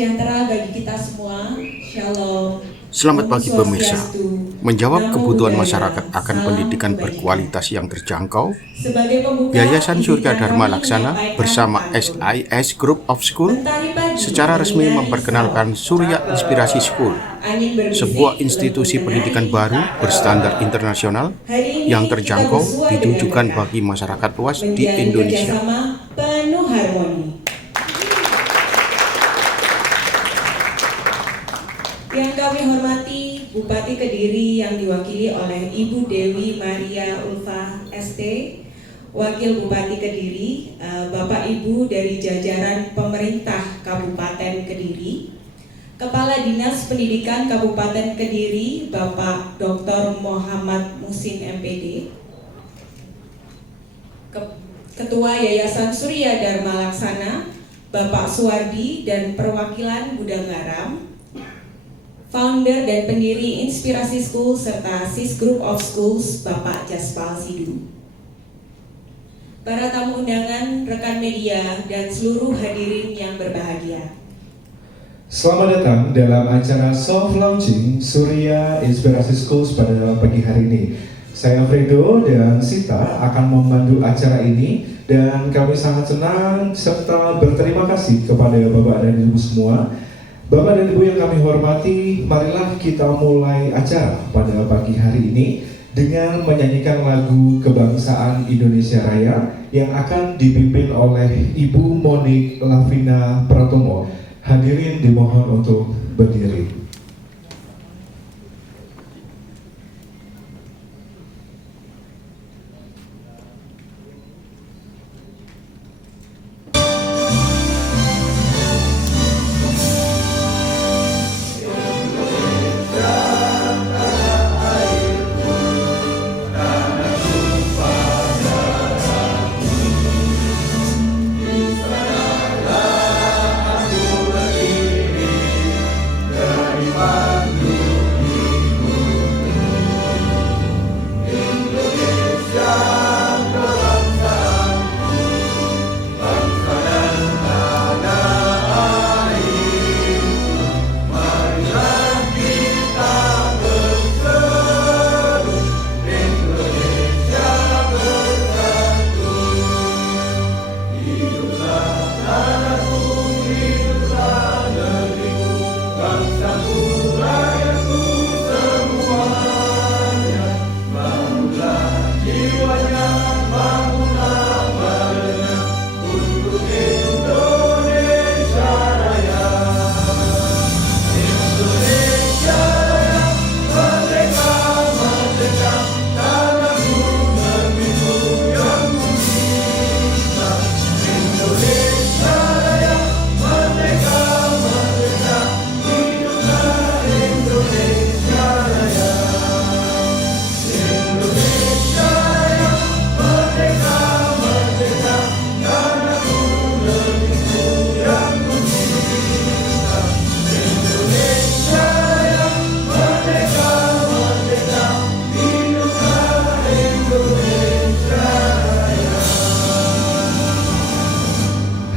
sejahtera bagi kita semua. Shalom. Selamat pagi pemirsa. Menjawab kebutuhan masyarakat akan pendidikan berkualitas yang terjangkau, Yayasan Surya Dharma Laksana bersama SIS Group of School secara resmi memperkenalkan Surya Inspirasi School, sebuah institusi pendidikan baru berstandar internasional yang terjangkau ditujukan bagi masyarakat luas di Indonesia. Penuh harmoni. Yang kami hormati Bupati Kediri yang diwakili oleh Ibu Dewi Maria Ulfa ST, Wakil Bupati Kediri, Bapak Ibu dari jajaran pemerintah Kabupaten Kediri, Kepala Dinas Pendidikan Kabupaten Kediri, Bapak Dr. Muhammad Muhsin MPD, Ketua Yayasan Surya Dharma Laksana, Bapak Suwardi dan perwakilan Gudang Garam, Founder dan pendiri Inspirasi School serta SIS Group of Schools, Bapak Jaspal Sidu. Para tamu undangan, rekan media, dan seluruh hadirin yang berbahagia. Selamat datang dalam acara soft launching Surya Inspirasi Schools pada pagi hari ini. Saya Fredo dan Sita akan memandu acara ini dan kami sangat senang serta berterima kasih kepada Bapak dan Ibu semua. Bapak dan Ibu yang kami hormati, marilah kita mulai acara pada pagi hari ini dengan menyanyikan lagu Kebangsaan Indonesia Raya yang akan dipimpin oleh Ibu Monik Lavina Pratomo. Hadirin dimohon untuk berdiri.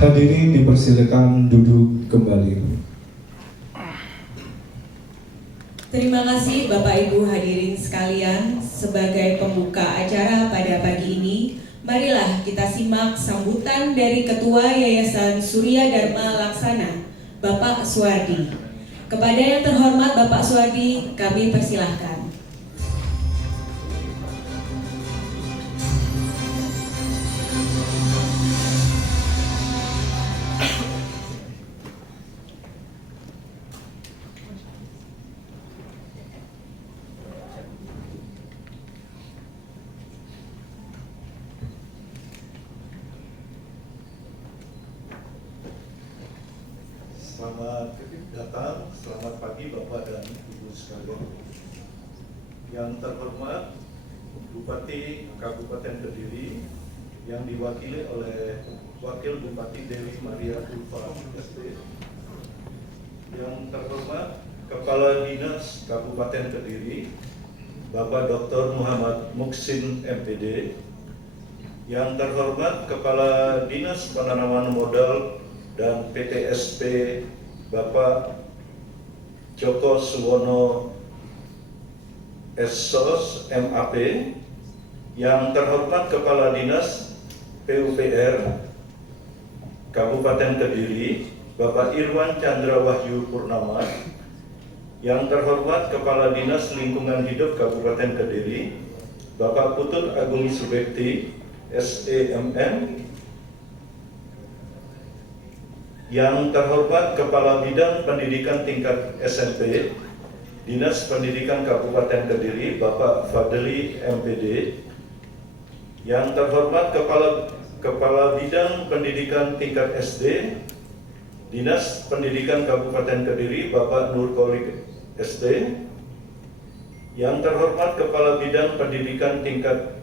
Hadirin dipersilakan duduk kembali. Terima kasih Bapak Ibu hadirin sekalian. Sebagai pembuka acara pada pagi ini, marilah kita simak sambutan dari Ketua Yayasan Surya Dharma Laksana, Bapak Suwardi. Kepada yang terhormat Bapak Suwardi, kami persilahkan. Selamat datang, selamat pagi Bapak dan Ibu sekalian. Yang terhormat Bupati Kabupaten Kediri yang diwakili oleh Wakil Bupati Dewi Maria Ulfa ST. Yang terhormat Kepala Dinas Kabupaten Kediri Bapak Dr. Muhammad Muhsin MPD. Yang terhormat Kepala Dinas Penanaman Modal dan PTSP Bapak Joko Suwono SSOS MAP, yang terhormat Kepala Dinas PUPR Kabupaten Kediri, Bapak Irwan Chandra Wahyu Purnama, yang terhormat Kepala Dinas Lingkungan Hidup Kabupaten Kediri, Bapak Putut Agung Subekti, SEMM, yang terhormat Kepala Bidang Pendidikan Tingkat SMP, Dinas Pendidikan Kabupaten Kediri, Bapak Fadli MPD, yang terhormat Kepala Bidang Pendidikan Tingkat SD, Dinas Pendidikan Kabupaten Kediri, Bapak Nurkolik SD, yang terhormat Kepala Bidang Pendidikan Tingkat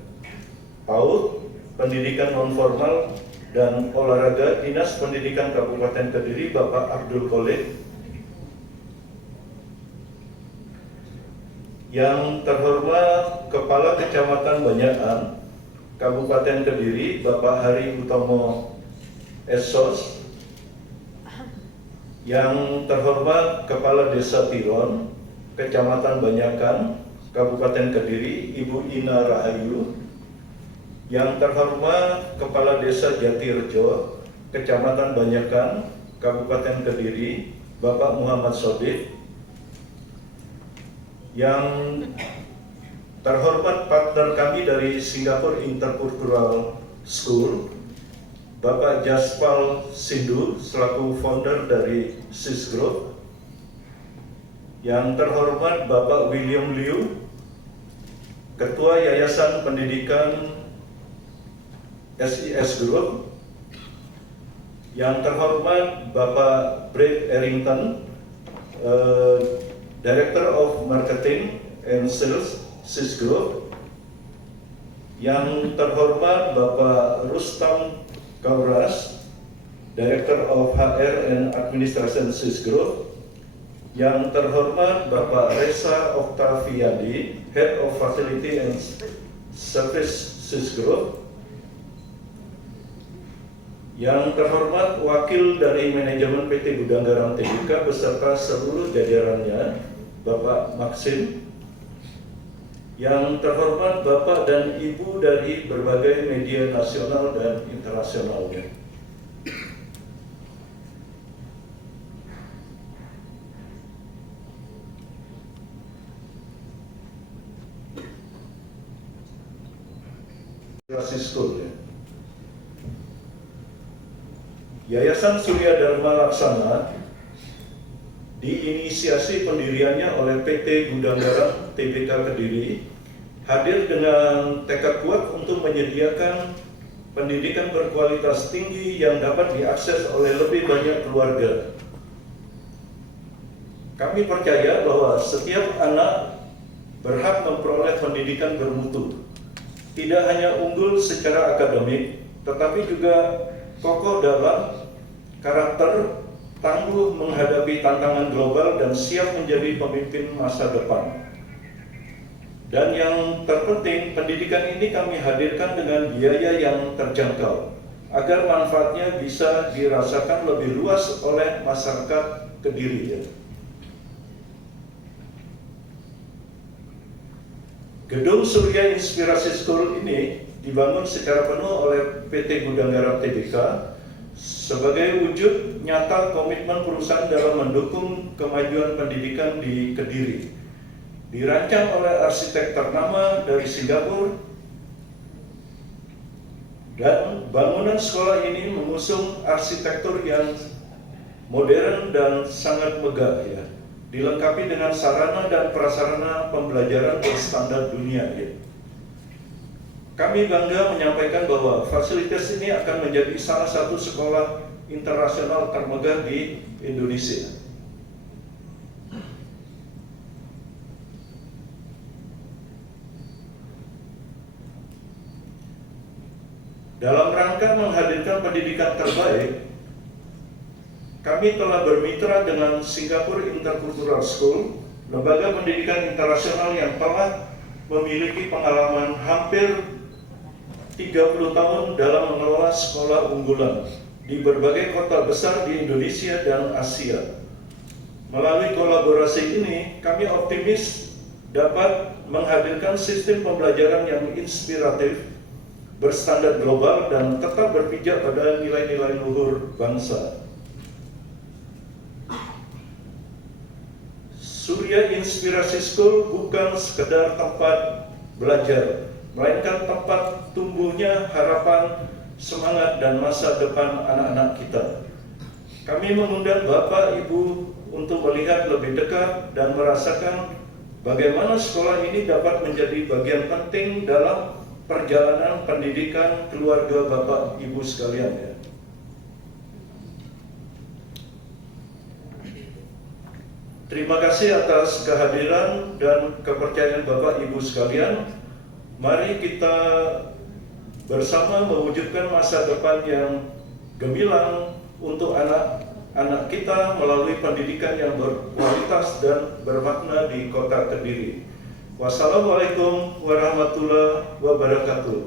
PAUD, Pendidikan Nonformal dan Olahraga, Dinas Pendidikan Kabupaten Kediri, Bapak Abdul Khalid, yang terhormat Kepala Kecamatan Banyakan Kabupaten Kediri, Bapak Hari Utomo SSOS, yang terhormat Kepala Desa Tiron, Kecamatan Banyakan Kabupaten Kediri, Ibu Ina Rahayu, yang terhormat Kepala Desa Jatirejo, Kecamatan Banyakan, Kabupaten Kediri, Bapak Muhammad Sodik, yang terhormat partner kami dari Singapore Intercultural School, Bapak Jaspal Sindu selaku founder dari SIS Group, yang terhormat Bapak William Liu, Ketua Yayasan Pendidikan SIS Group, yang terhormat Bapak Brad Errington, Director of Marketing and Sales SIS Group, yang terhormat Bapak Rustam Kauras, Director of HR and Administration SIS Group, yang terhormat Bapak Reza Oktaviadi, Head of Facility and Service SIS Group, yang terhormat wakil dari manajemen PT Gudang Garam Tbk beserta seluruh jajarannya, Bapak Maxim, yang terhormat Bapak dan Ibu dari berbagai media nasional dan internasionalnya. School, ya. Yayasan Surya Dharma Laksana diinisiasi pendiriannya oleh PT Gudang Garam Tbk Kediri hadir dengan tekad kuat untuk menyediakan pendidikan berkualitas tinggi yang dapat diakses oleh lebih banyak keluarga. Kami percaya bahwa setiap anak berhak memperoleh pendidikan bermutu, tidak hanya unggul secara akademik, tetapi juga kokoh dalam karakter, tangguh menghadapi tantangan global, dan siap menjadi pemimpin masa depan. Dan yang terpenting, pendidikan ini kami hadirkan dengan biaya yang terjangkau, agar manfaatnya bisa dirasakan lebih luas oleh masyarakat Kediri. Gedung Surya Inspirasi School ini dibangun secara penuh oleh PT Gudang Garam Tbk sebagai wujud nyata komitmen perusahaan dalam mendukung kemajuan pendidikan di Kediri. Dirancang oleh arsitek ternama dari Singapura, dan bangunan sekolah ini mengusung arsitektur yang modern dan sangat megah, ya, dilengkapi dengan sarana dan prasarana pembelajaran berstandar dunia. Ya. Kami bangga menyampaikan bahwa fasilitas ini akan menjadi salah satu sekolah internasional termegah di Indonesia. Dalam rangka menghadirkan pendidikan terbaik, kami telah bermitra dengan Singapore Intercultural School, lembaga pendidikan internasional yang telah memiliki pengalaman hampir 30 tahun dalam mengelola sekolah unggulan di berbagai kota besar di Indonesia dan Asia. Melalui kolaborasi ini, kami optimis dapat menghadirkan sistem pembelajaran yang inspiratif, berstandar global, dan tetap berpijak pada nilai-nilai luhur bangsa. Surya Inspirasi School bukan sekedar tempat belajar, melainkan tempat tumbuhnya harapan, semangat, dan masa depan anak-anak kita. Kami mengundang Bapak Ibu untuk melihat lebih dekat dan merasakan bagaimana sekolah ini dapat menjadi bagian penting dalam perjalanan pendidikan keluarga Bapak Ibu sekalian. Ya. Terima kasih atas kehadiran dan kepercayaan Bapak Ibu sekalian. Mari kita bersama mewujudkan masa depan yang gemilang untuk anak-anak kita melalui pendidikan yang berkualitas dan bermakna di Kota Kediri. Wassalamualaikum warahmatullahi wabarakatuh.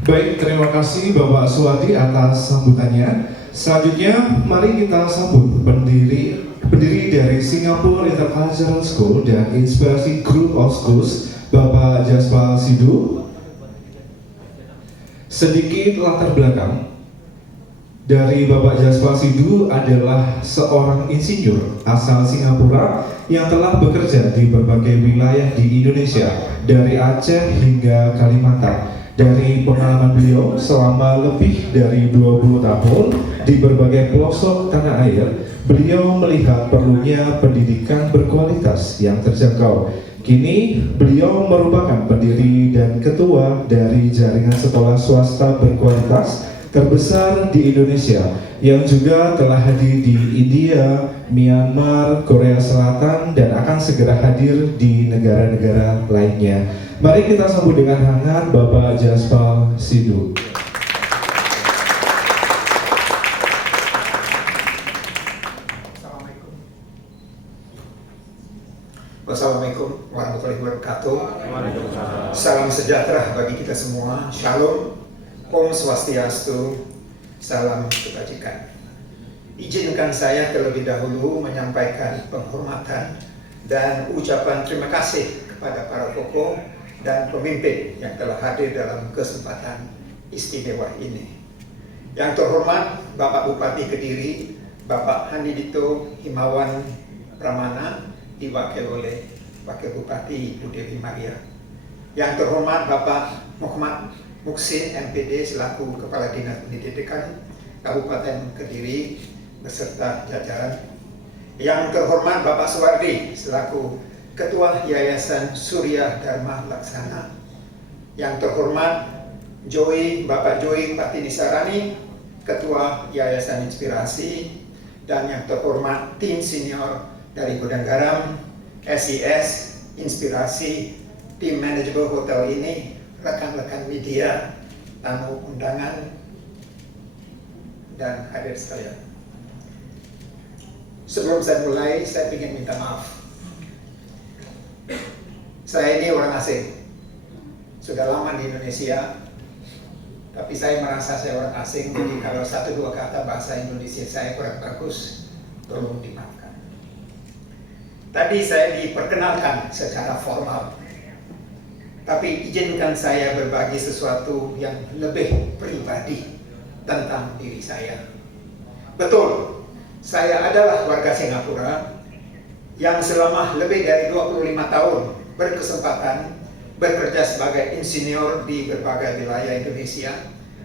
Baik, terima kasih Bapak Suwadi atas sambutannya. Selanjutnya, mari kita sambut pendiri dari Singapore Intercultural School dan Inspirasi Group of Schools, Bapak Jaspal Sidhu. Sedikit latar belakang, dari Bapak Jaspal Sidhu adalah seorang insinyur asal Singapura yang telah bekerja di berbagai wilayah di Indonesia, dari Aceh hingga Kalimantan. Dari pengalaman beliau selama lebih dari 20 tahun di berbagai pelosok tanah air, beliau melihat perlunya pendidikan berkualitas yang terjangkau. Kini beliau merupakan pendiri dan ketua dari jaringan sekolah swasta berkualitas terbesar di Indonesia yang juga telah hadir di India, Myanmar, Korea Selatan, dan akan segera hadir di negara-negara lainnya. Mari kita sambut dengan hangat Bapak Jaspal Sidhu. Wassalamualaikum warahmatullahi wabarakatuh. Salam sejahtera bagi kita semua. Shalom, Om Swastiastu, salam kebajikan. Izinkan saya terlebih dahulu menyampaikan penghormatan dan ucapan terima kasih kepada para tokoh dan pemimpin yang telah hadir dalam kesempatan istimewa ini. Yang terhormat Bapak Bupati Kediri, Bapak Handidito Himawan Pramana, diwakil oleh Wakil Bupati Ibu Dewi Maria. Yang terhormat Bapak Muhammad Muksin MPD selaku Kepala Dinas Pendidikan Kabupaten Kediri beserta jajaran. Yang terhormat Bapak Suwardi selaku Ketua Yayasan Surya Dharma Laksana. Yang terhormat Bapak Joy Patinisarani, Ketua Yayasan Inspirasi. Dan yang terhormat tim senior dari Gudang Garam, SIS, Inspirasi, tim manajemen hotel ini, rekan-rekan media, tamu undangan, dan hadir sekalian. Sebelum saya mulai, saya ingin minta maaf. Saya ini orang asing, sudah lama di Indonesia, tapi saya merasa saya orang asing, jadi kalau 1-2 kata bahasa Indonesia saya kurang bagus, tolong dimaafkan. Tadi saya diperkenalkan secara formal, tapi izinkan saya berbagi sesuatu yang lebih pribadi tentang diri saya. Betul, saya adalah warga Singapura yang selama lebih dari 25 tahun berkesempatan bekerja sebagai insinyur di berbagai wilayah Indonesia,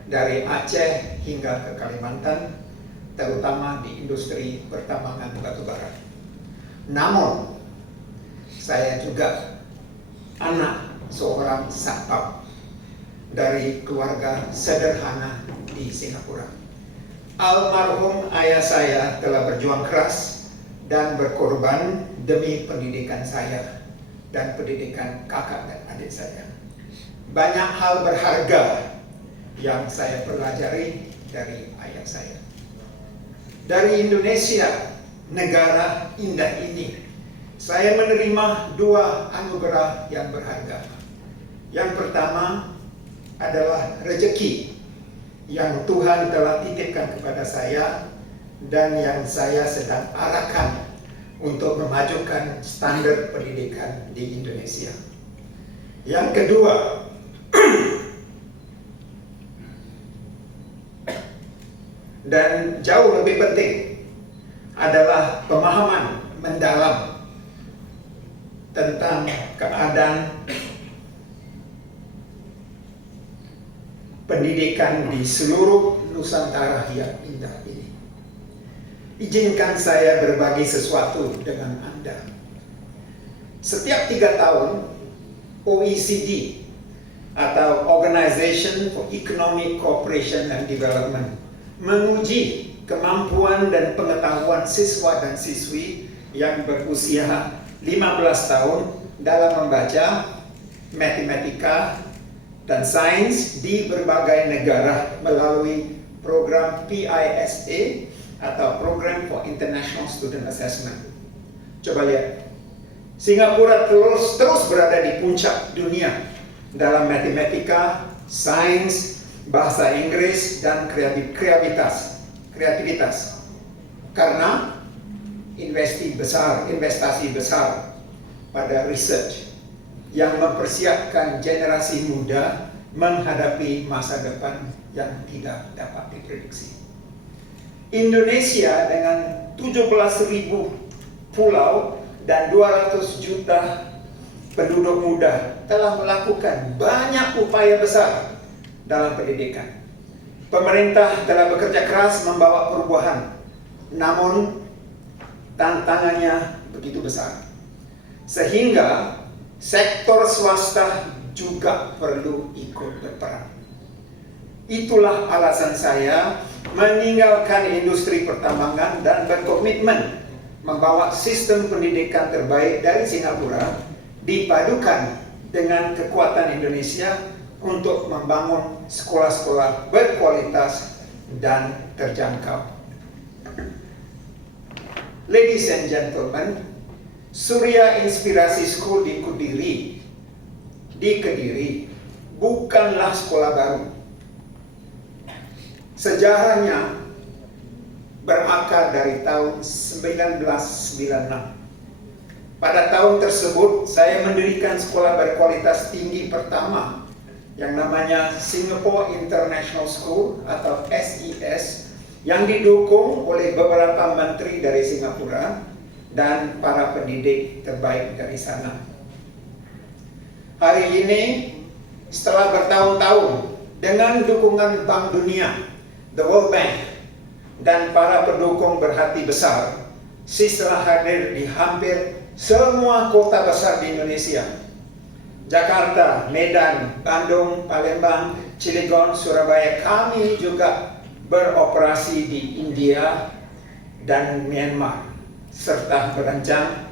dari Aceh hingga ke Kalimantan, terutama di industri pertambangan batubara. Namun, saya juga anak seorang satpam dari keluarga sederhana di Singapura. Almarhum ayah saya telah berjuang keras dan berkorban demi pendidikan saya dan pendidikan kakak dan adik saya. Banyak hal berharga yang saya pelajari dari ayah saya. Dari Indonesia, negara indah ini, saya menerima 2 anugerah yang berharga. Yang pertama adalah rezeki yang Tuhan telah titipkan kepada saya dan yang saya sedang arahkan untuk memajukan standar pendidikan di Indonesia. Yang kedua, dan jauh lebih penting, adalah pemahaman mendalam tentang keadaan pendidikan di seluruh Nusantara yang indah ini. Izinkan saya berbagi sesuatu dengan Anda. Setiap 3 tahun, OECD atau Organization for Economic Cooperation and Development menguji kemampuan dan pengetahuan siswa dan siswi yang berusia 15 tahun dalam membaca, matematika, dan sains di berbagai negara melalui program PISA atau Program for International Student Assessment. Coba lihat, Singapura terus berada di puncak dunia dalam matematika, sains, bahasa Inggris, dan kreativitas. Karena investasi besar pada research yang mempersiapkan generasi muda menghadapi masa depan yang tidak dapat diprediksi. Indonesia dengan 17.000 pulau dan 200 juta penduduk muda telah melakukan banyak upaya besar dalam pendidikan. Pemerintah telah bekerja keras membawa perubahan, namun tantangannya begitu besar. Sehingga sektor swasta juga perlu ikut berperan. Itulah alasan saya meninggalkan industri pertambangan dan berkomitmen membawa sistem pendidikan terbaik dari Singapura dipadukan dengan kekuatan Indonesia untuk membangun sekolah-sekolah berkualitas dan terjangkau. Ladies and gentlemen, Surya Inspirasi School di Kediri bukanlah sekolah baru. Sejarahnya berakar dari tahun 1996. Pada tahun tersebut, saya mendirikan sekolah berkualitas tinggi pertama yang namanya Singapore International School atau SIS, yang didukung oleh beberapa menteri dari Singapura dan para pendidik terbaik dari sana. Hari ini, setelah bertahun-tahun dengan dukungan Bank Dunia, The World Bank, dan para pendukung berhati besar, SIS telah hadir di hampir semua kota besar di Indonesia. Jakarta, Medan, Bandung, Palembang, Cilegon, Surabaya. Kami juga beroperasi di India dan Myanmar, serta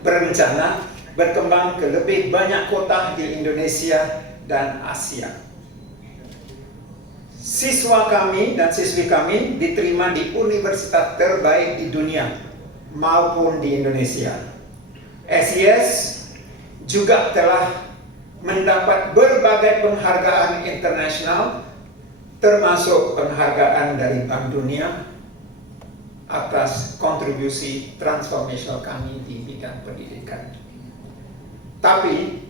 berencana berkembang ke lebih banyak kota di Indonesia dan Asia. Siswa kami dan siswi kami diterima di universitas terbaik di dunia maupun di Indonesia. SIS juga telah mendapat berbagai penghargaan internasional, termasuk penghargaan dari Bank Dunia atas kontribusi transformasional kami di bidang pendidikan. Tapi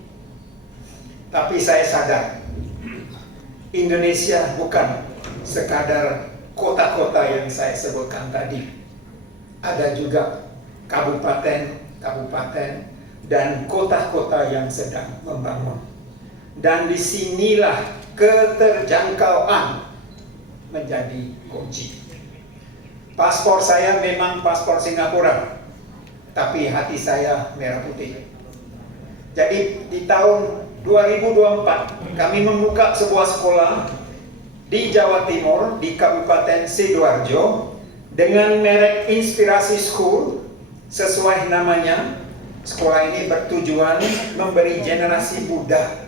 saya sadar, Indonesia bukan sekadar kota-kota yang saya sebutkan tadi. Ada juga kabupaten dan kota-kota yang sedang membangun. Dan disinilah keterjangkauan menjadi kunci. Paspor saya memang paspor Singapura, tapi hati saya merah putih. Jadi di tahun 2024 kami membuka sebuah sekolah di Jawa Timur, di Kabupaten Sidoarjo, dengan merek Inspirasi School. Sesuai namanya, sekolah ini bertujuan memberi generasi muda,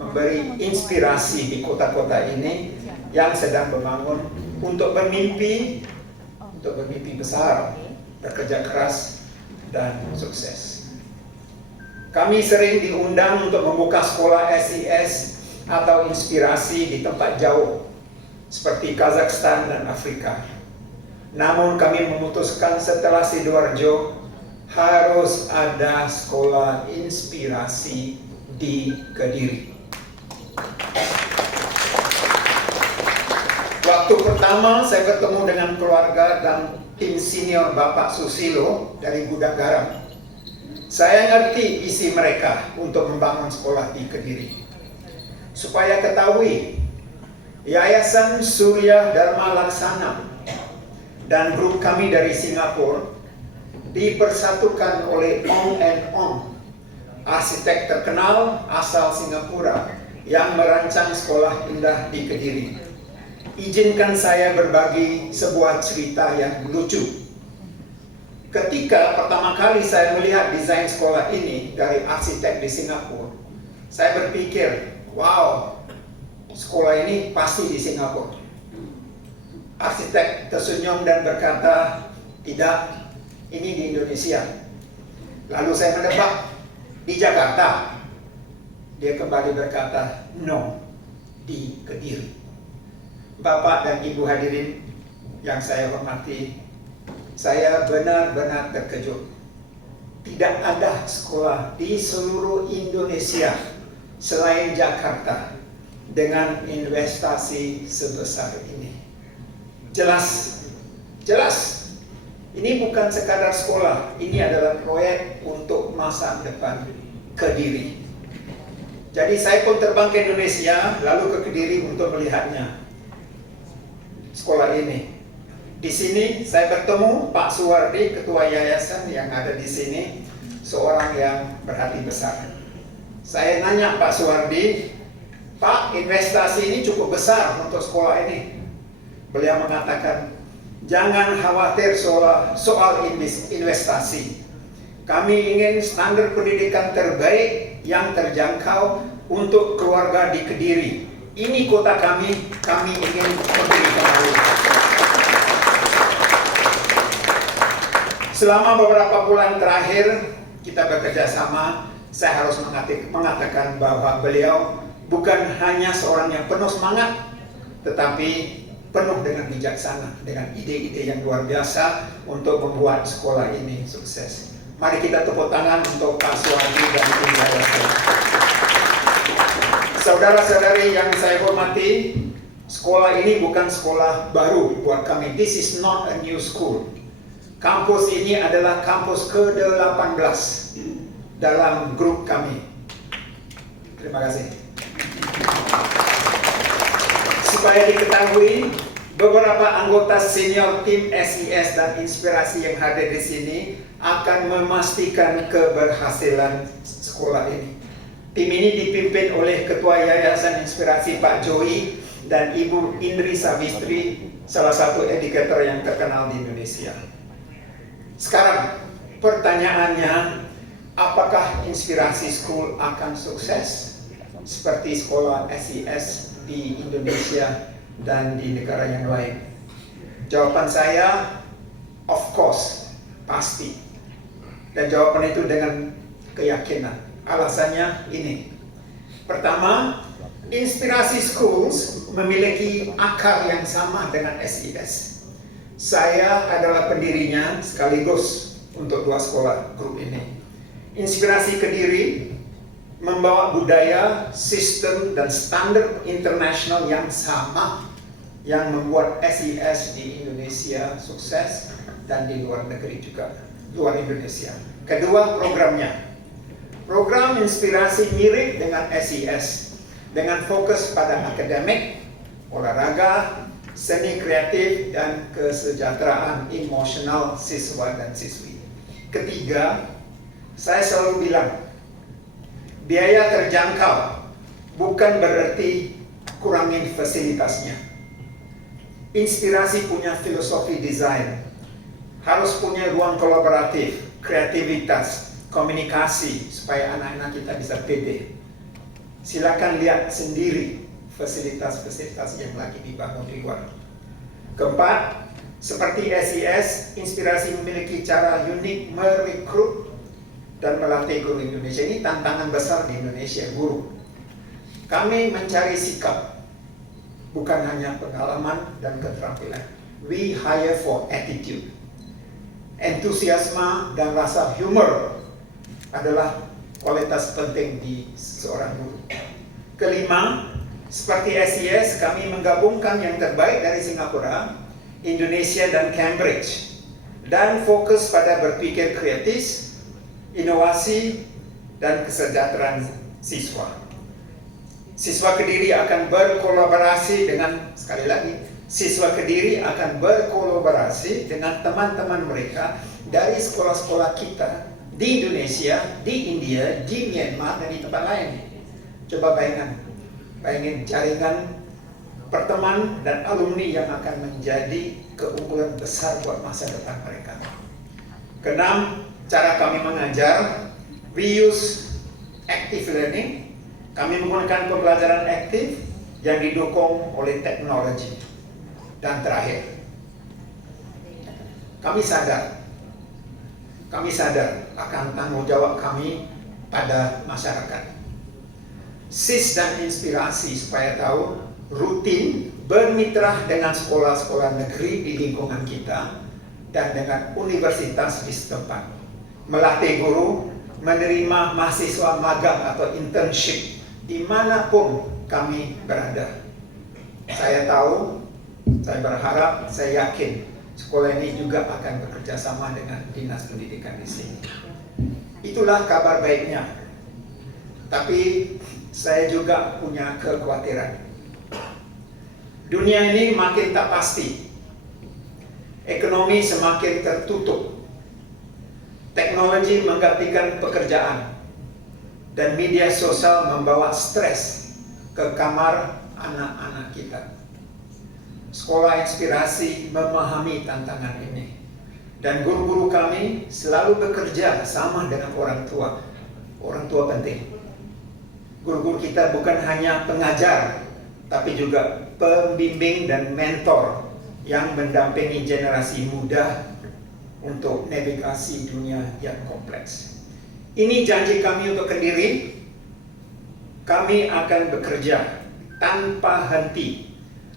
memberi inspirasi di kota-kota ini yang sedang membangun untuk bermimpi besar, bekerja keras, dan sukses. Kami sering diundang untuk membuka sekolah SIS atau inspirasi di tempat jauh, seperti Kazakhstan dan Afrika. Namun kami memutuskan setelah Sidoarjo harus ada sekolah inspirasi di Kediri. Waktu pertama saya bertemu dengan keluarga dan tim senior Bapak Susilo dari Gudang Garam, saya ngerti isi mereka untuk membangun sekolah di Kediri. Supaya ketahui, Yayasan Surya Dharma Laksana dan grup kami dari Singapura dipersatukan oleh Ong and Ong, arsitek terkenal asal Singapura yang merancang sekolah indah di Kediri. Izinkan saya berbagi sebuah cerita yang lucu. Ketika pertama kali saya melihat desain sekolah ini dari arsitek di Singapura, saya berpikir, wow, sekolah ini pasti di Singapura. Arsitek tersenyum dan berkata, tidak, ini di Indonesia. Lalu saya menebak, di Jakarta. Dia kembali berkata, no, di Kediri. Bapak dan Ibu hadirin yang saya hormati, saya benar-benar terkejut. Tidak ada sekolah di seluruh Indonesia selain Jakarta dengan investasi sebesar ini. Jelas, ini bukan sekadar sekolah, ini adalah proyek untuk masa depan Kediri. Jadi saya pun terbang ke Indonesia, lalu ke Kediri untuk melihatnya. Sekolah ini. Di sini saya bertemu Pak Suwardi, ketua yayasan yang ada di sini, seorang yang berhati besar. Saya nanya Pak Suwardi, Pak, investasi ini cukup besar untuk sekolah ini. Beliau mengatakan, jangan khawatir soal investasi. Kami ingin standar pendidikan terbaik yang terjangkau untuk keluarga di Kediri. Ini kota kami ingin memberikan hal. Selama beberapa bulan terakhir kita bekerja sama, saya harus mengatakan bahwa beliau bukan hanya seorang yang penuh semangat, tetapi penuh dengan bijaksana, dengan ide-ide yang luar biasa untuk membuat sekolah ini sukses. Mari kita tepuk tangan untuk Pak Suwardi dan tim yayasan. Saudara-saudari yang saya hormati, sekolah ini bukan sekolah baru buat kami. This is not a new school. Kampus ini adalah kampus ke-18 dalam grup kami. Terima kasih. Supaya diketahui, beberapa anggota senior tim SIS dan Inspirasi yang hadir di sini akan memastikan keberhasilan sekolah ini. Tim ini dipimpin oleh Ketua Yayasan Inspirasi Pak Joey dan Ibu Indri Savistri, salah satu educator yang terkenal di Indonesia. Sekarang pertanyaannya, apakah Inspirasi School akan sukses seperti sekolah SIS di Indonesia dan di negara yang lain? Jawaban saya, of course, pasti. Dan jawaban itu dengan keyakinan. Alasannya ini. Pertama, Inspirasi Schools memiliki akar yang sama dengan SIS. Saya adalah pendirinya sekaligus untuk dua sekolah grup ini. Inspirasi Kediri membawa budaya, sistem, dan standar internasional yang sama yang membuat SIS di Indonesia sukses dan di luar negeri juga, luar Indonesia. Kedua, programnya. Program Inspirasi mirip dengan SIS dengan fokus pada akademik, olahraga, seni kreatif, dan kesejahteraan emosional siswa dan siswi. Ketiga, saya selalu bilang, biaya terjangkau bukan berarti kurangin fasilitasnya. Inspirasi punya filosofi desain, harus punya ruang kolaboratif, kreativitas, komunikasi supaya anak-anak kita bisa pede. Silakan lihat sendiri fasilitas-fasilitas yang lagi dibangun di luar. Keempat, seperti SIS, Inspirasi memiliki cara unik merekrut dan melatih guru Indonesia. Ini tantangan besar di Indonesia, guru. Kami mencari sikap bukan hanya pengalaman dan keterampilan. We hire for attitude. Entusiasme dan rasa humor adalah kualitas penting di seorang guru. Kelima, seperti SES, kami menggabungkan yang terbaik dari Singapura, Indonesia, dan Cambridge, dan fokus pada berpikir kritis, inovasi, dan kesejahteraan siswa. Siswa Kediri akan berkolaborasi dengan, sekali lagi, siswa Kediri akan berkolaborasi dengan teman-teman mereka dari sekolah-sekolah kita di Indonesia, di India, di Myanmar, dan di tempat lain. Coba bayangin jaringan perteman dan alumni yang akan menjadi keunggulan besar buat masa depan mereka. Keenam, cara kami mengajar, we use active learning. Kami menggunakan pembelajaran aktif yang didukung oleh teknologi. Dan terakhir, kami sadar akan tanggung jawab kami pada masyarakat. SIS dan Inspirasi supaya tahu rutin bermitra dengan sekolah-sekolah negeri di lingkungan kita dan dengan universitas di setempat. Melatih guru, menerima mahasiswa magang atau internship dimanapun kami berada. Saya tahu, saya berharap, saya yakin sekolah ini juga akan bekerja sama dengan Dinas Pendidikan di sini. Itulah kabar baiknya. Tapi saya juga punya kekhawatiran. Dunia ini makin tak pasti. Ekonomi semakin tertutup. Teknologi menggantikan pekerjaan. Dan media sosial membawa stres ke kamar anak-anak kita. Sekolah Inspirasi memahami tantangan ini. Dan guru-guru kami selalu bekerja sama dengan orang tua. Orang tua penting. Guru-guru kita bukan hanya pengajar, tapi juga pembimbing dan mentor yang mendampingi generasi muda untuk navigasi dunia yang kompleks. Ini janji kami untuk Kediri. Kami akan bekerja tanpa henti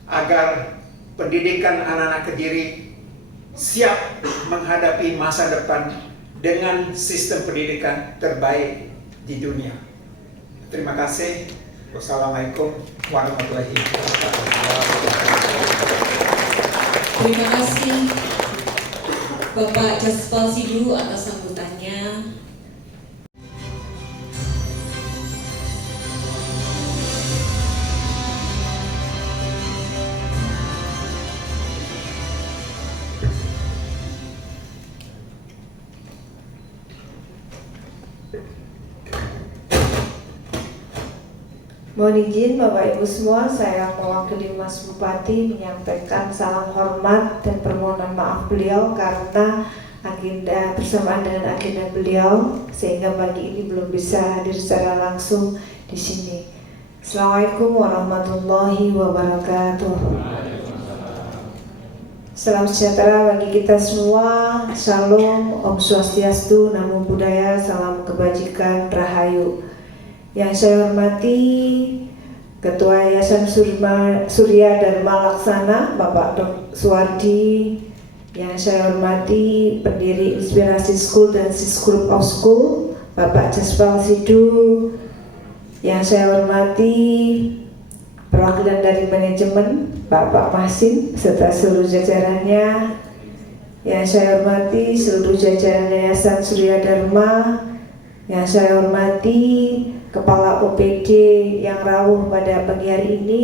agar pendidikan anak-anak Kediri siap menghadapi masa depan dengan sistem pendidikan terbaik di dunia. Terima kasih. Wassalamualaikum warahmatullahi wabarakatuh. Terima kasih Bapak Jaspal Sidhu atas sambutannya. Mohon izin Bapak Ibu semua, saya mewakili Mas Bupati menyampaikan salam hormat dan permohonan maaf beliau karena agenda bersamaan dengan agenda beliau sehingga pagi ini belum bisa hadir secara langsung di sini. Assalamualaikum warahmatullahi wabarakatuh. Salam sejahtera bagi kita semua. Shalom, Om Swastiastu, Namo Buddhaya, salam kebajikan, Rahayu. Yang saya hormati Ketua Yayasan Surya Dharma Laksana Bapak Dr. Suwardi, yang saya hormati pendiri Inspirasi School dan SIS Group of School Bapak Jaspal Sidhu, yang saya hormati perwakilan dari manajemen Bapak Mahsin serta seluruh jajarannya, yang saya hormati seluruh jajaran Yayasan Surya Dharma, yang saya hormati Kepala OPD yang rawuh pada pagi hari ini,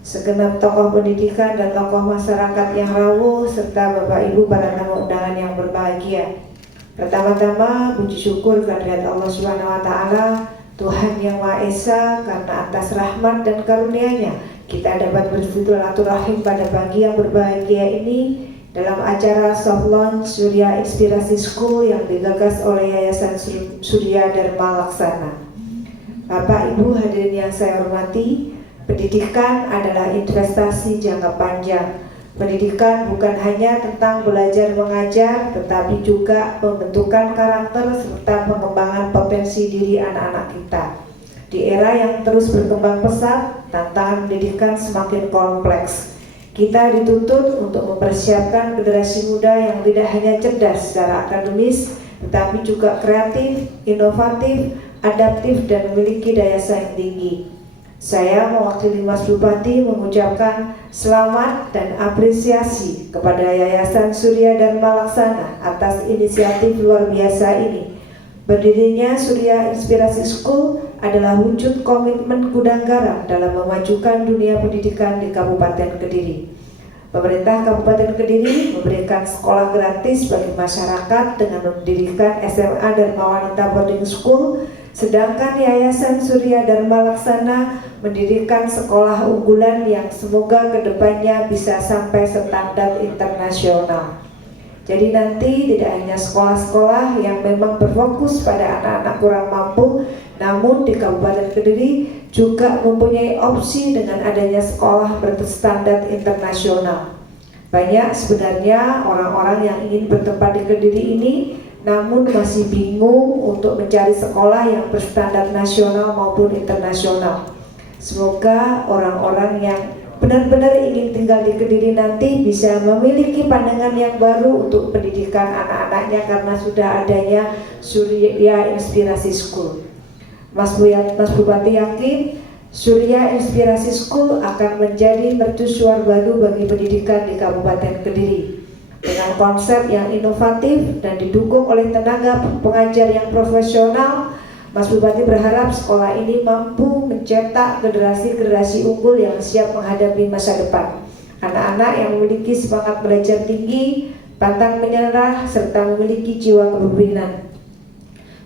segenap tokoh pendidikan dan tokoh masyarakat yang rawuh, serta Bapak Ibu para tamu undangan yang berbahagia. Pertama-tama puji syukur kehadirat Allah Subhanahu wa taala, Tuhan yang Maha Esa, karena atas rahmat dan karunia-Nya kita dapat bersilaturahim pada pagi yang berbahagia ini dalam acara soft launch Surya Inspirasi School yang digagas oleh Yayasan Surya Dharma Laksana. Bapak Ibu hadirin yang saya hormati, pendidikan adalah investasi jangka panjang. Pendidikan bukan hanya tentang belajar mengajar, tetapi juga pembentukan karakter serta pengembangan potensi diri anak-anak kita. Di era yang terus berkembang pesat, tantangan pendidikan semakin kompleks. Kita dituntut untuk mempersiapkan generasi muda yang tidak hanya cerdas secara akademis, tetapi juga kreatif, inovatif, adaptif, dan memiliki daya saing tinggi. Saya mewakili Mas Bupati mengucapkan selamat dan apresiasi kepada Yayasan Surya Dharma Laksana atas inisiatif luar biasa ini. Berdirinya Surya Inspirasi School adalah wujud komitmen Gudang Garam dalam memajukan dunia pendidikan di Kabupaten Kediri. Pemerintah Kabupaten Kediri memberikan sekolah gratis bagi masyarakat dengan mendirikan SMA Dharma Wanita Boarding School, sedangkan Yayasan Surya Dharma Laksana mendirikan sekolah unggulan yang semoga kedepannya bisa sampai standar internasional. Jadi nanti tidak hanya sekolah-sekolah yang memang berfokus pada anak-anak kurang mampu, namun di Kabupaten Kediri juga mempunyai opsi dengan adanya sekolah berstandar internasional. Banyak sebenarnya orang-orang yang ingin bertempat di Kediri ini, namun masih bingung untuk mencari sekolah yang berstandar nasional maupun internasional. Semoga orang-orang yang benar-benar ingin tinggal di Kediri nanti bisa memiliki pandangan yang baru untuk pendidikan anak-anaknya karena sudah adanya Surya Inspirasi School. Mas Bupati yakin Surya Inspirasi School akan menjadi mercusuar baru bagi pendidikan di Kabupaten Kediri. Dengan konsep yang inovatif dan didukung oleh tenaga pengajar yang profesional, Mas Bupati berharap sekolah ini mampu mencetak generasi-generasi unggul yang siap menghadapi masa depan. Anak-anak yang memiliki semangat belajar tinggi, pantang menyerah, serta memiliki jiwa kepemimpinan.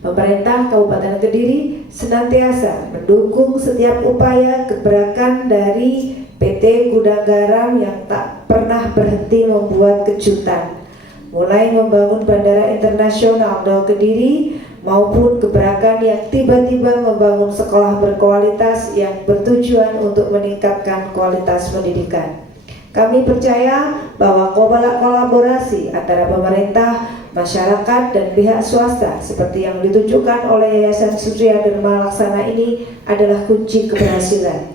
Pemerintah Kabupaten Kediri senantiasa mendukung setiap upaya gebrakan dari PT Gudang Garam yang tak pernah berhenti membuat kejutan. Mulai membangun Bandara Internasional Daob Kediri maupun gebrakan yang tiba-tiba membangun sekolah berkualitas yang bertujuan untuk meningkatkan kualitas pendidikan. Kami percaya bahwa kolaborasi antara pemerintah, masyarakat, dan pihak swasta seperti yang ditunjukkan oleh Yayasan Surya Dharma Laksana ini adalah kunci keberhasilan.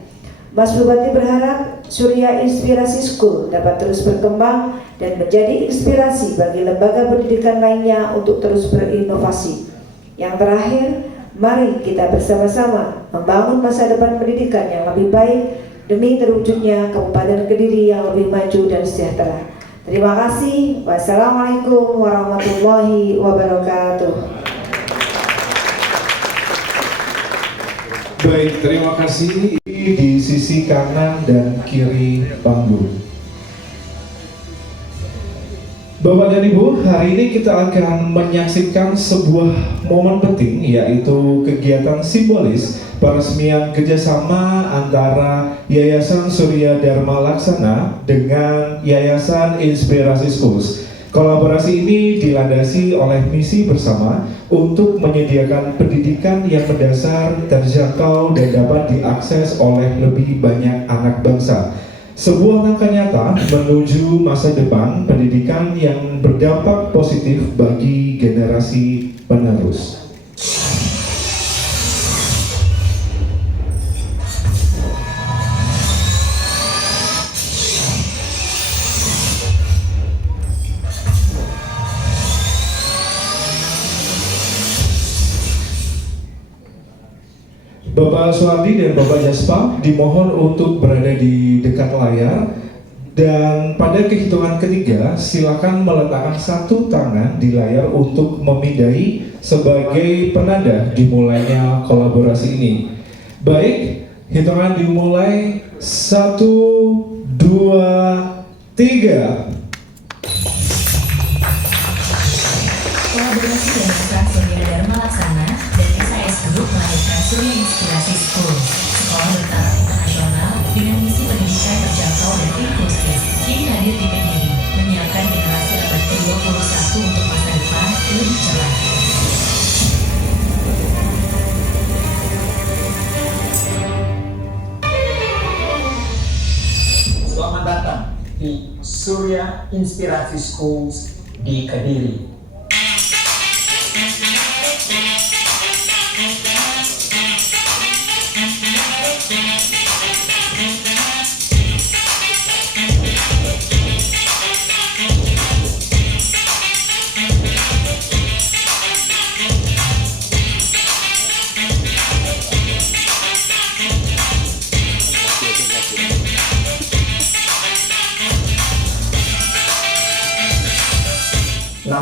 Mas Bupati berharap Surya Inspirasi School dapat terus berkembang dan menjadi inspirasi bagi lembaga pendidikan lainnya untuk terus berinovasi. Yang terakhir, mari kita bersama-sama membangun masa depan pendidikan yang lebih baik demi terwujudnya Kabupaten Kediri yang lebih maju dan sejahtera. Terima kasih. Wassalamualaikum warahmatullahi wabarakatuh. Baik, terima kasih. Di sisi kanan dan kiri panggung. Bapak dan Ibu, hari ini kita akan menyaksikan sebuah momen penting, yaitu kegiatan simbolis peresmian kerjasama antara Yayasan Surya Dharma Laksana dengan Yayasan Inspirasi Schools. Kolaborasi ini dilandasi oleh misi bersama untuk menyediakan pendidikan yang berdasar, terjangkau, dan dapat diakses oleh lebih banyak anak bangsa. Sebuah langkah nyata menuju masa depan pendidikan yang berdampak positif bagi generasi penerus. Bapak Suwardi dan Bapak Jaspa dimohon untuk berada di dekat layar, dan pada kehitungan ketiga silakan meletakkan satu tangan di layar untuk memindai sebagai penanda dimulainya kolaborasi ini. Baik, hitungan dimulai 1, 2, 3. Kolaborasi Yayasan Surya Dharma Laksana dan SAS Group melahirkan Surya Inspirasi School, sekolah bertaraf internasional dengan misi pendidikan terjangkau dan inklusif. Kini hadir di Kediri, menyiapkan generasi abad ke-21 untuk masa depan lebih cerah. Selamat datang di Surya Inspirasi Schools di Kediri.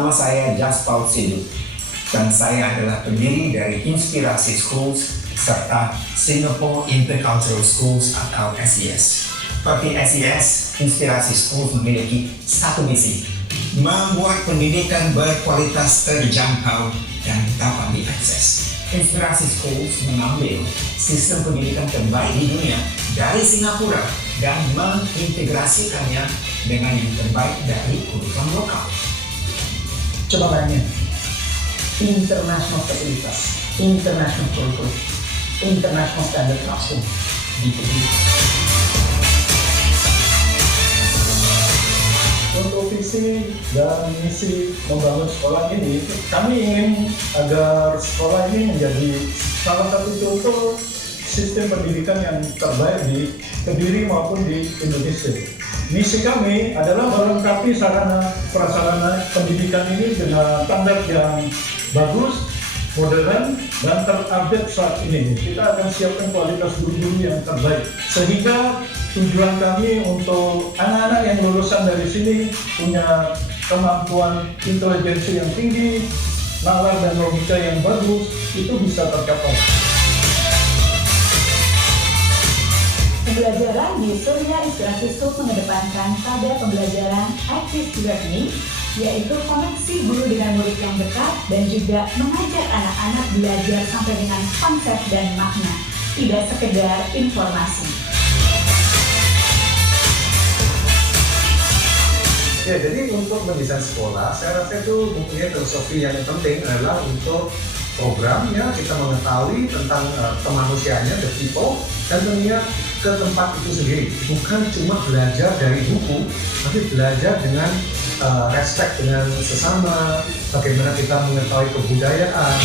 Nama saya Jaspal Siduk dan saya adalah pendiri dari Inspirasi Schools serta Singapore Intercultural Schools atau SES. Seperti SES, Inspirasi Schools memiliki satu misi, membuat pendidikan berkualitas terjangkau dan dapat diakses. Inspirasi Schools mengambil sistem pendidikan terbaik di dunia dari Singapura dan mengintegrasikannya dengan yang terbaik dari kurikulum lokal. Coba bayangin, international fasilitas, international kurikulum, international standard classroom di Kediri. Untuk visi dan misi membangun sekolah ini, kami ingin agar sekolah ini menjadi salah satu contoh sistem pendidikan yang terbaik di Kediri maupun di Indonesia. Misi kami adalah melengkapi sarana prasarana pendidikan ini dengan standar yang bagus, modern, dan terupdate saat ini. Kita akan siapkan kualitas guru-guru yang terbaik, sehingga tujuan kami untuk anak-anak yang lulusan dari sini punya kemampuan intelijensi yang tinggi, nalar dan logika yang bagus, itu bisa tercapai. Pembelajaran di Surya Inspirasi School mengedepankan pada pembelajaran active learning, yaitu koneksi guru dengan murid yang dekat dan juga mengajak anak-anak belajar sampai dengan konsep dan makna, tidak sekedar informasi. Ya, jadi untuk mendesain sekolah, saya rasa itu mempunyai filosofi yang penting adalah untuk programnya kita mengetahui tentang kemanusiaannya, the people, dan tentunya ke tempat itu sendiri. Bukan cuma belajar dari buku, tapi belajar dengan respect dengan sesama, bagaimana kita mengetahui kebudayaan.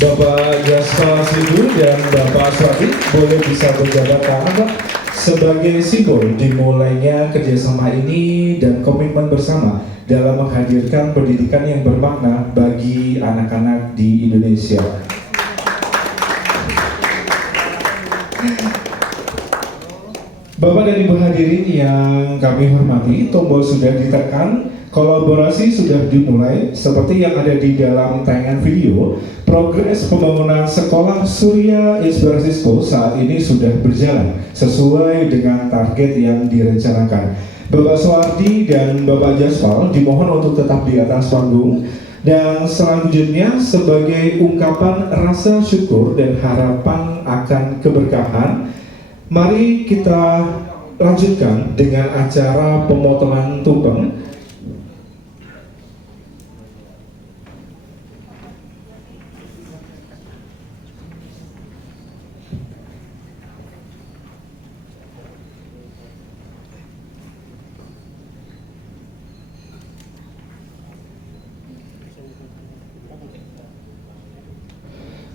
Bapak Jaspal Siduk dan Bapak Swati boleh bisa berjabat tangan sebagai simbol dimulainya kerjasama ini dan komitmen bersama dalam menghadirkan pendidikan yang bermakna bagi anak-anak di Indonesia. Bapak dan Ibu hadirin yang kami hormati, tombol sudah ditekan, kolaborasi sudah dimulai. Seperti yang ada di dalam tayangan video, progres pembangunan sekolah Surya Inspirasi School saat ini sudah berjalan sesuai dengan target yang direncanakan. Bapak Suwardi dan Bapak Jaspal dimohon untuk tetap di atas panggung. Dan selanjutnya sebagai ungkapan rasa syukur dan harapan akan keberkahan, mari kita lanjutkan dengan acara pemotongan tumpeng.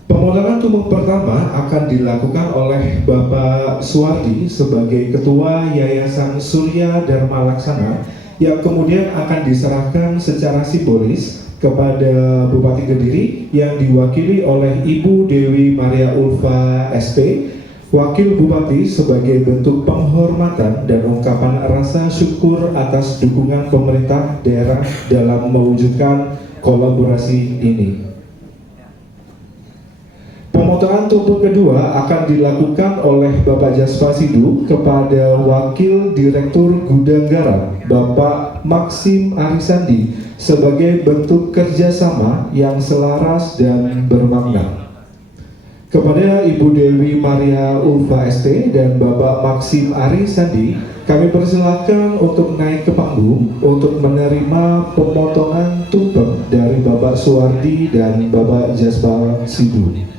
Pemotongan tumpeng pertama akan dilakukan oleh Bapak Suwardi sebagai Ketua Yayasan Surya Dharma Laksana, yang kemudian akan diserahkan secara simbolis kepada Bupati Kediri yang diwakili oleh Ibu Dewi Maria Ulfa SP, Wakil Bupati, sebagai bentuk penghormatan dan ungkapan rasa syukur atas dukungan pemerintah daerah dalam mewujudkan kolaborasi ini. Pemotongan tumpeng kedua akan dilakukan oleh Bapak Jaspa Sidu kepada Wakil Direktur Gudang Garam, Bapak Maksim Arisandi, sebagai bentuk kerjasama yang selaras dan bermakna. Kepada Ibu Dewi Maria Ulfa ST dan Bapak Maksim Arisandi, kami persilahkan untuk naik ke panggung untuk menerima pemotongan tumpeng dari Bapak Suwardi dan Bapak Jaspa Sidu.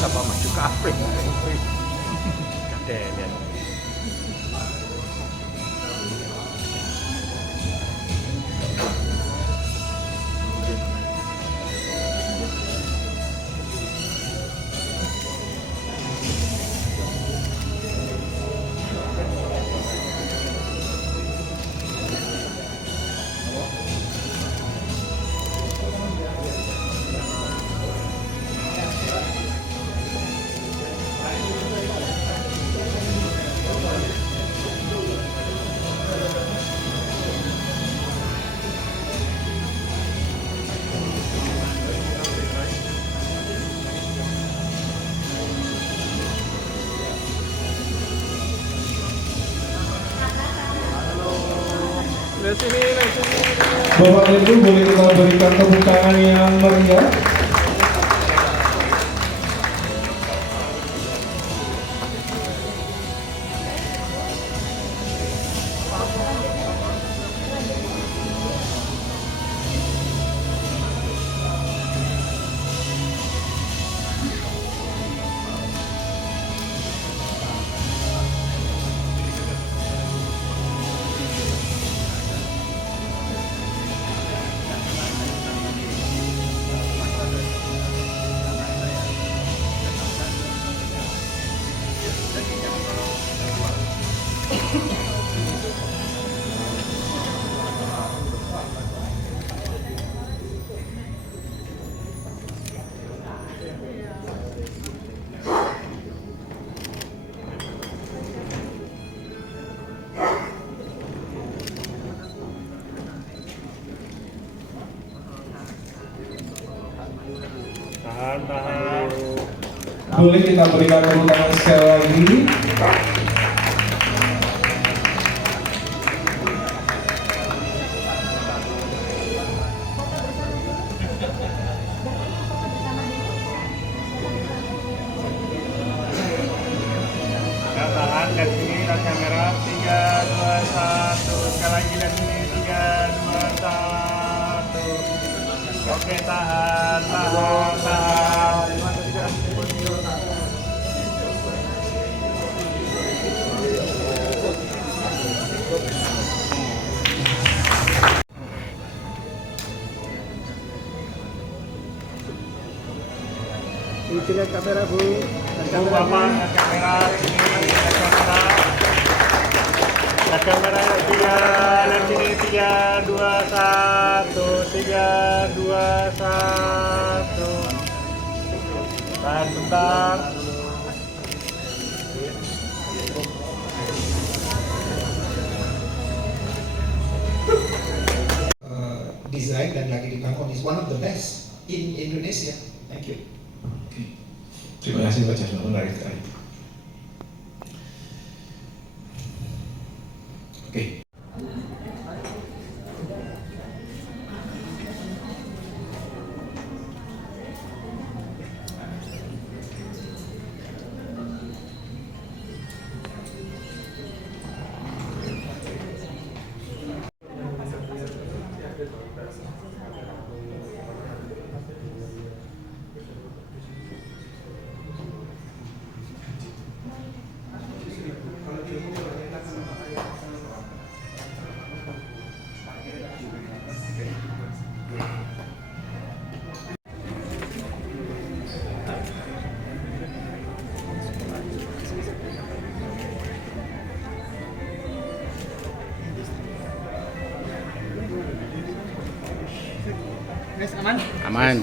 Apa maju kafe? Kadelian. Bapak Ibu, boleh kita berikan tepuk tangan yang meriah. Boleh kita berikan tepuk tangan sekali lagi. Tahan dan sini dan kamera 3, 2, 1. Sekali lagi dan sini 3, 2, 1. Oke, tahan. Lihat kamera Bu. Bapak kamera sini kamera 3 dan sini 3, 2, 1. 3, 2, 1. Tahan bentar. Design dan lagi dibangun is one of the best in Indonesia. Thank you. Terima kasih Pak Jaspa, menarik sekali. Oke. Aman.